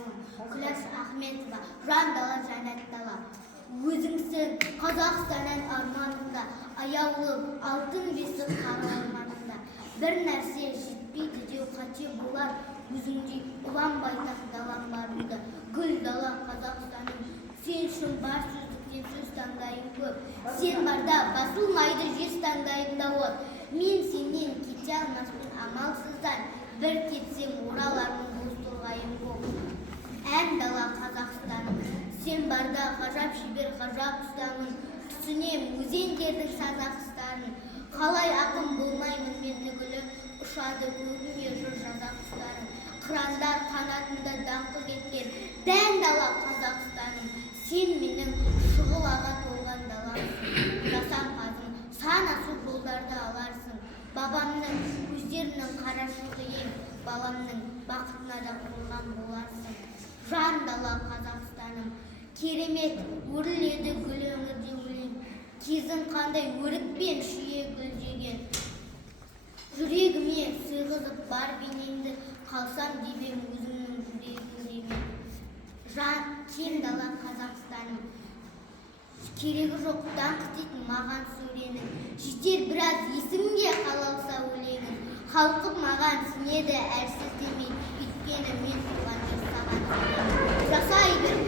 қайырмаймын. Күләш Ахметова, жан дала, жәннат дала. Өзіңсің Қазақстанның арманында, аяулы алтын бесік қара орманында. Бір нәрсе жетпейді деу қате болар, өзіңдей ұлан байтақ далам барында. Гүл дала Қазақстаным, сен үшін бар сөздіктен сөз таңдайым көп. Сен барда басылмайды жер таңдайында от. Мен сенен кете алмаспын амалсыздан, бір кетсем оралармын боз торғайым боп. Ән дала Қазақстаным, сен барда ғажап шебер ғажап ұстамын. Түсінем өзендердің сазақыстарын, қалай ақын болмаймын мен түгілі, ұшады көгіме жыр жаза құстарын. Қырандар қанатында даңқы кеткен дән дала Қазақстаным, сен менің шұғылаға толған даламсың. Жасампазым, сан асу жолдарды аларсың. Бабамның көздерінің қарашығы ең, баламның бақытына да қорған боларсың. Жан дала Қазақстаным, керемет өріледі гүл өңірде өлең. Кезің қандай өрікпен шүйе гүлдеген. Жүрегіме сыйғызып бар бейнеңді, қалсам дебем өзімнің жүрегімдемен. Жан кең дала Қазақстаным, керегі жоқ даңқ дейтін маған сөйленің. Жетер біраз есімге қалалса өлеңің. Халқым маған сенеді әлсіз демей, өйткені мен туған жер саған. Жасай бер